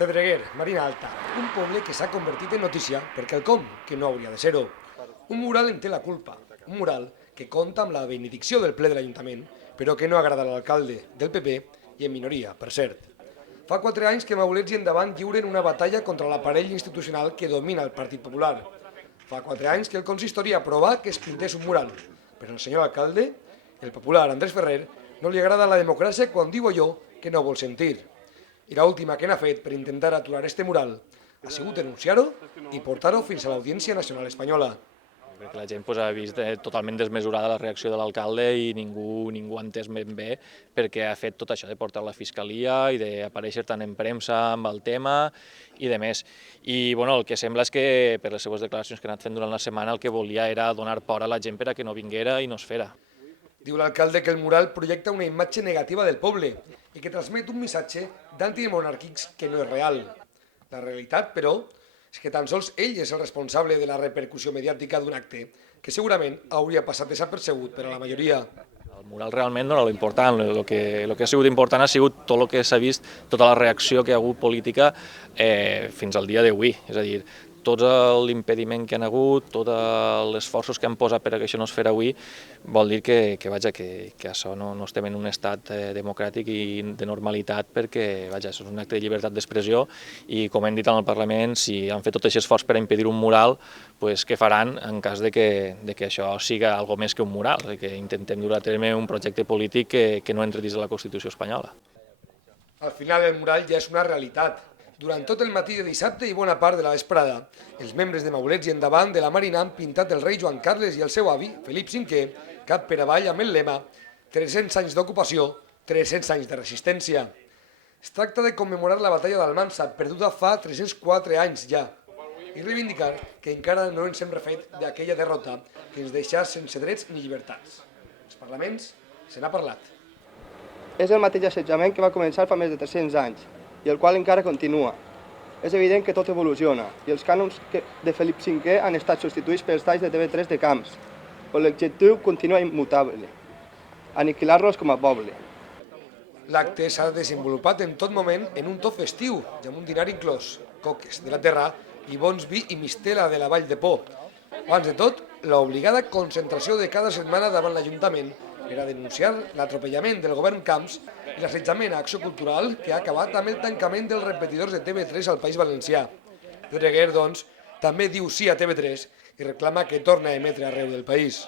Pedreguer, Marina Alta, un poble que s'ha convertit en notícia per quelcom que no hauria de ser-ho. Un mural en té la culpa, un mural que compta amb la benedicció del ple de l'Ajuntament, però que no agrada a l'alcalde del PP i en minoria, per cert. Fa 4 anys que Maulets i Endavant lliuren una batalla contra l'aparell institucional que domina el Partit Popular. Fa 4 anys que el consistori aprova que es pintés un mural, però al senyor alcalde, el popular Andrés Ferrer, no li agrada la democràcia quan diu allò que no vol sentir. I l'última que n'ha fet per intentar aturar este mural ha sigut denunciar-ho i portar-ho fins a l'Audiència Nacional Espanyola. Crec que la gent ha vist totalment desmesurada la reacció de l'alcalde i ningú ha entès ben bé perquè ha fet tot això de portar a la Fiscalia i d'aparèixer tant en premsa amb el tema i de més. I el que sembla és que per les seues declaracions que ha anat fent durant la setmana el que volia era donar por a la gent per a que no vinguera i no es fera. Diu l'alcalde que el mural projecta una imatge negativa del poble i que transmet un missatge d'antimonàrquics que no és real. La realitat, però, és que tan sols ell és el responsable de la repercussió mediàtica d'un acte que segurament hauria passat desapercebut per a la majoria. El mural realment no era l'important, el que ha sigut important ha sigut tot el que s'ha vist, tota la reacció que hi ha hagut política fins al dia d'avui, és a dir, tot l'impediment que han hagut, tots els esforços que han posat per a que això no es fera avui, vol dir que això no estem en un estat democràtic i de normalitat perquè això és un acte de llibertat d'expressió i, com hem dit en el Parlament, si han fet tot aquest esforç per a impedir un mural, què faran en cas de que això siga algo més que un mural, que intentem dur a terme un projecte polític que no entri dins de la Constitució espanyola. Al final el mural ja és una realitat. Durant tot el matí de dissabte i bona part de la vesprada, els membres de Maulets i Endavant de la Marina han pintat el rei Joan Carles i el seu avi, Felip V, cap per avall amb el lema 300 anys d'ocupació, 300 anys de resistència. Es tracta de commemorar la batalla d'Almansa, perduda fa 304 anys ja, i reivindicar que encara no ens hem refet d'aquella derrota que ens deixà sense drets ni llibertats. Els parlaments se n'ha parlat. És el mateix assetjament que va començar fa més de 300 anys, i el qual encara continua. És evident que tot evoluciona i els cànons de Felip V han estat substituïts pels talls de TV3 de Camps, però l'objectiu continua immutable, aniquilar-los com a poble. L'acte s'ha desenvolupat en tot moment en un to festiu i amb un dinar inclòs, coques de la terra i bons vi i mistela de la Vall de Po. Abans de tot, l'obligada concentració de cada setmana davant l'Ajuntament per a denunciar l'atropellament del govern Camps i l'assetjament a Acció Cultural que ha acabat amb el tancament dels repetidors de TV3 al País Valencià. Pedreguer, doncs, també diu sí a TV3 i reclama que torni a emetre arreu del país.